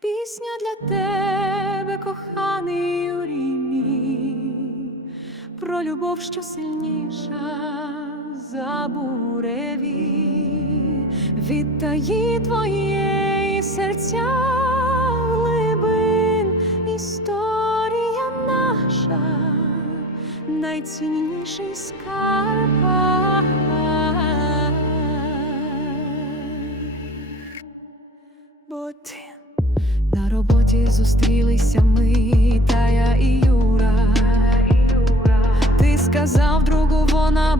Пісня для тебе, коханий Юрій мій, про любов, що сильніша за буреві, відтаї твоєї серця глибин, історія наша, найцінніший скарб. На зустрілися ми, Тая і Юра. Ти сказав другу, вона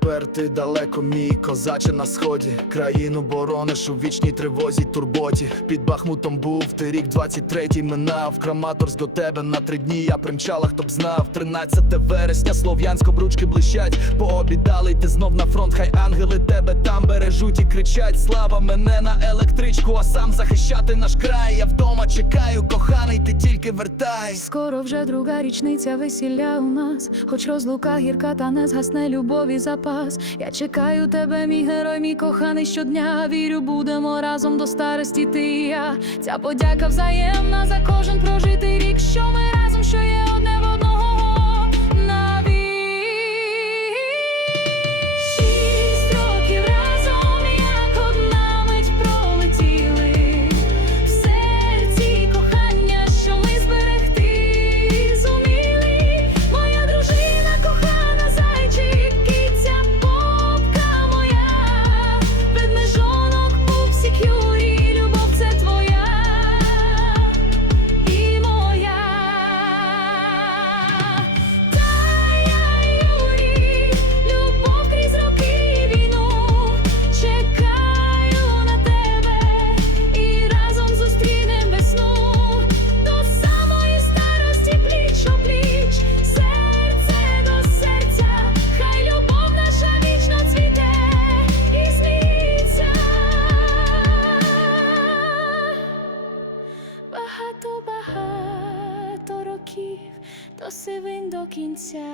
Тепер ти далеко, мій козаче на сході. Країну борониш у вічній тривозі, турботі. Під Бахмутом був, ти рік 23-й минав. Краматорськ до тебе на три дні я примчала, хто б знав. 13 вересня, слов'янсько бручки блищать. Пообідали, ти знов на фронт, хай ангели тебе там бережуть і кричать. Слава мене на електричку, а сам захищати наш край. Я вдома чекаю, коханий, ти тільки вертай. Скоро вже друга річниця весілля у нас, хоч розлука гірка, та не згасне любові запас. Я чекаю тебе, мій герой, мій коханий щодня. Вірю, будемо разом до старості, ти і я. Ця подяка взаємна Багато, років до сивин до кінця.